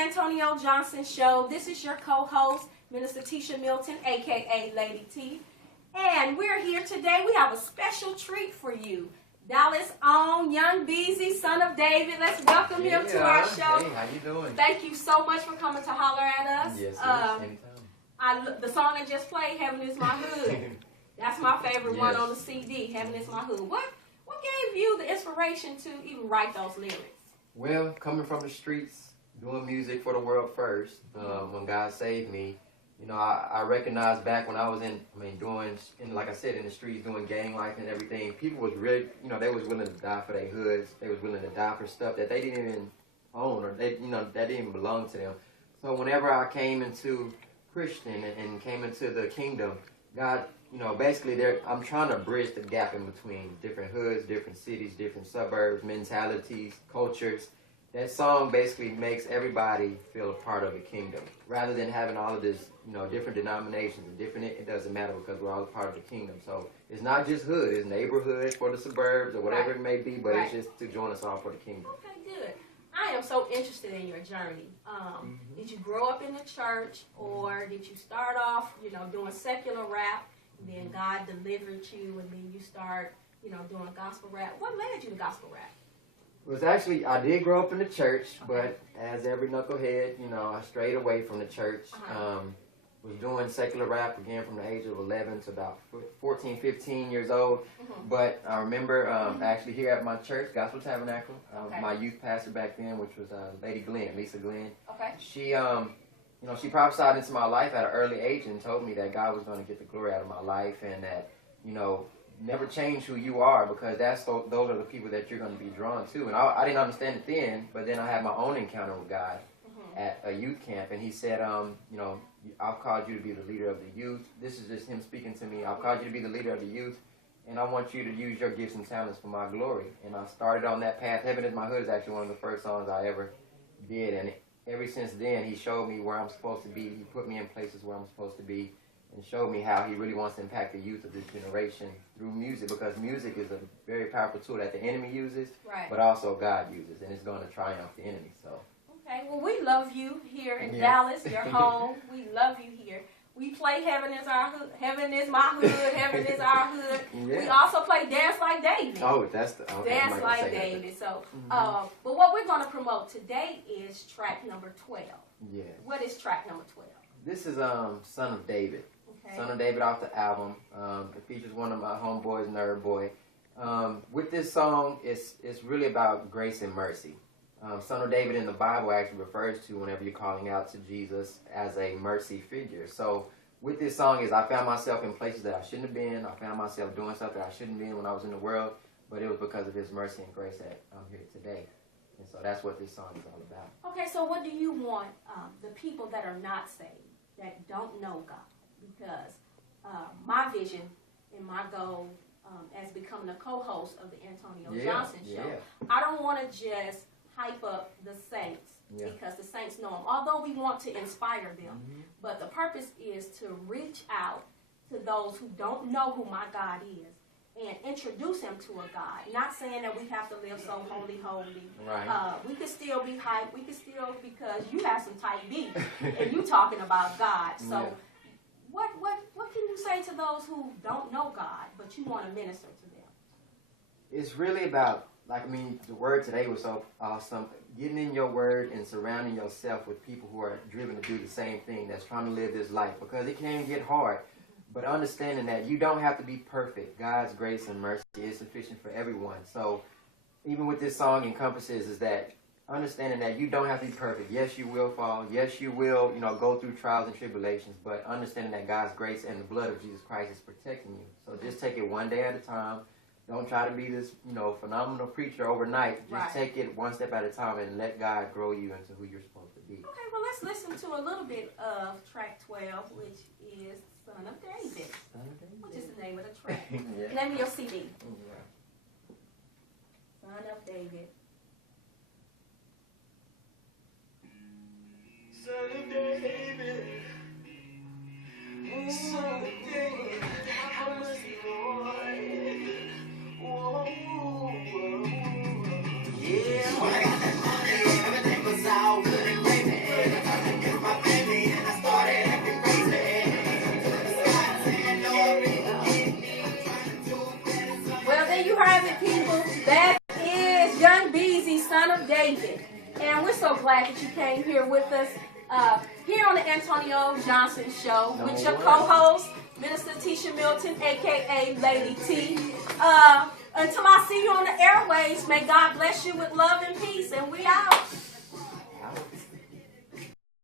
Antonio Johnson Show. This is your co-host, Minister Tisha Milton, a.k.a. Lady T. And we're here today. We have a special treat for you. Dallas' own Young Beezy, son of David. Let's welcome him to our show. Hey, how you doing? Thank you so much for coming to holler at us. Yes, anytime. The song that just played, Heaven is My Hood. That's my favorite one on the CD, Heaven is My Hood. What gave you the inspiration to even write those lyrics? Well, coming from the streets, doing music for the world first, when God saved me, you know, I recognized back when I was like I said, in the streets, doing gang life and everything, people was really, you know, they was willing to die for their hoods. They was willing to die for stuff that they didn't even own, or they, you know, that didn't even belong to them. So whenever I came into Christian and came into the kingdom, God, you know, basically I'm trying to bridge the gap in between different hoods, different cities, different suburbs, mentalities, cultures. That song basically makes everybody feel a part of the kingdom, rather than having all of this, you know, different denominations and different. It doesn't matter because we're all a part of the kingdom. So it's not just hood; it's neighborhood for the suburbs or whatever it may be. But it's just to join us all for the kingdom. Okay, good. I am so interested in your journey. Did you grow up in the church, or did you start off, you know, doing secular rap, and then God delivered you, and then you start, you know, doing gospel rap? What led you to gospel rap? It was actually, I did grow up in the church, but as every knucklehead, you know, I strayed away from the church. Was doing secular rap again from the age of 11 to about 14, 15 years old. But I remember actually here at my church, Gospel Tabernacle, my youth pastor back then, which was Lady Glenn, Lisa Glenn. Okay. She, you know, she prophesied into my life at an early age and told me that God was going to get the glory out of my life, and that, you know, never change who you are, because those are the people that you're going to be drawn to. And I didn't understand it then, but then I had my own encounter with God at a youth camp, and he said, you know, I've called you to be the leader of the youth. This is just him speaking to me. I've called you to be the leader of the youth, and I want you to use your gifts and talents for my glory. And I started on that path. Heaven is My Hood is actually one of the first songs I ever did, and ever since then, he showed me where I'm supposed to be. He put me in places where I'm supposed to be, and showed me how he really wants to impact the youth of this generation through music, because music is a very powerful tool that the enemy uses, but also God uses, and it's going to triumph the enemy. So. Okay, well, we love you here in Dallas, your home. We love you here. We play Heaven is Our Hood, Heaven is My Hood, Heaven is Our Hood. We also play Dance Like David. Oh, that's the Dance Like David. So, but what we're going to promote today is track number 12. Yes. What is track number 12? This is Son of David. Okay. Son of David off the album. It features one of my homeboys, Nerd Boy. With this song, it's really about grace and mercy. Son of David in the Bible actually refers to whenever you're calling out to Jesus as a mercy figure. So with this song I found myself in places that I shouldn't have been. I found myself doing stuff that I shouldn't have been when I was in the world, but it was because of his mercy and grace that I'm here today. And so that's what this song is all about. Okay, so what do you want the people that are not saved, that don't know God? Because my vision and my goal as becoming a co-host of the Antonio Johnson Show, I don't want to just hype up the saints because the saints know him. Although we want to inspire them, but the purpose is to reach out to those who don't know who my God is and introduce him to a God. Not saying that we have to live so holy. Right. We could still be hyped. We could still, because you have some tight beats and you talking about God. So what can you say to those who don't know God, but you want to minister to them? It's really about, like, I mean, the word today was so awesome. Getting in your word and surrounding yourself with people who are driven to do the same thing, that's trying to live this life, because it can get hard. But understanding that you don't have to be perfect. God's grace and mercy is sufficient for everyone. So even with this song encompasses is that understanding that you don't have to be perfect. Yes, you will fall. Yes, you will, you know, go through trials and tribulations. But understanding that God's grace and the blood of Jesus Christ is protecting you. So just take it one day at a time. Don't try to be this, you know, phenomenal preacher overnight. Just take it one step at a time and let God grow you into who you're supposed to be. Okay, well, let's listen to a little bit of track 12, which is Son of David. Son of David. Which is the name of the track. Name of your CD. Son of David. Son of David. Son of David. I must be Lord. Whoa, whoa, whoa. Yeah, when I got that money, everything was all good and gravy. Beezy, son of David. And we're so glad that you came here with us here on the Antonio Johnson Show with your co-host, Minister Tisha Milton, a.k.a. Lady T. Until I see you on the airways, may God bless you with love and peace. And we out.